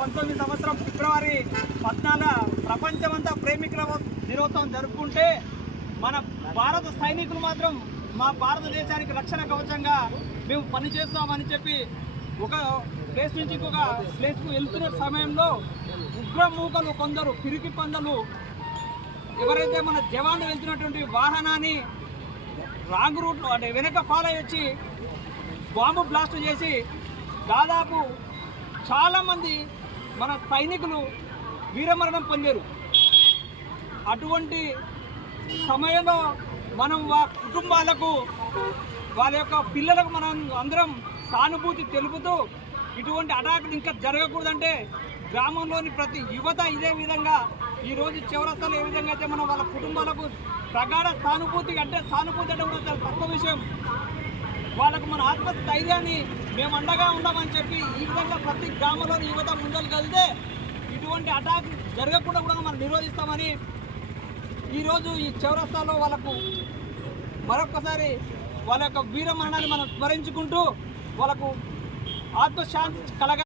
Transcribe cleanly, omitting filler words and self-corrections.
2019 సంవత్సరం ఫిబ్రవరి 14 ప్రపంచమంతా ప్రేమికుల దినోత్సవం జరుపుకుంటే మన భారత సైనికులు మాత్రం మా భారతదేశానికి రక్షణ కవచంగా మేము పనిచేస్తామని చెప్పి ఒక ప్లేస్ నుంచి ఇంకొక ప్లేస్కు వెళ్తున్న సమయంలో ఉగ్రమూకలు కొందరు పిరికి పందలు ఎవరైతే మన జవాన్లు వెళ్తున్నటువంటి వాహనాన్ని రాంగ్ రూట్లో అంటే వెనక ఫాలో వచ్చి బాంబు బ్లాస్ట్ చేసి దాదాపు చాలామంది మన సైనికులు వీరమరణం పొందారు. అటువంటి సమయంలో మనం కుటుంబాలకు వాళ్ళ యొక్క పిల్లలకు మనం అందరం సానుభూతి తెలుపుతూ ఇటువంటి అటాకులు ఇంకా జరగకూడదంటే గ్రామంలోని ప్రతి యువత ఇదే విధంగా ఈరోజు చౌరస్తాలో ఏ విధంగా అయితే మనం వాళ్ళ కుటుంబాలకు ప్రగాఢ సానుభూతి అంటే కూడా చాలా తక్కువ విషయం. వాళ్ళకు మన ఆత్మస్థైర్యాన్ని మేము అండగా ఉండమని చెప్పి ఈ విధంగా ప్రతి గ్రామంలోని యువత ముందలు కలిగితే ఇటువంటి అటాక్ జరగకుండా కూడా మనం నిరోధిస్తామని ఈరోజు ఈ చౌరస్తాలో వాళ్ళకు మరొకసారి వాళ్ళ యొక్క వీరమరణాన్ని మనం స్మరించుకుంటూ వాళ్ళకు ఆత్మశాంతి కలగ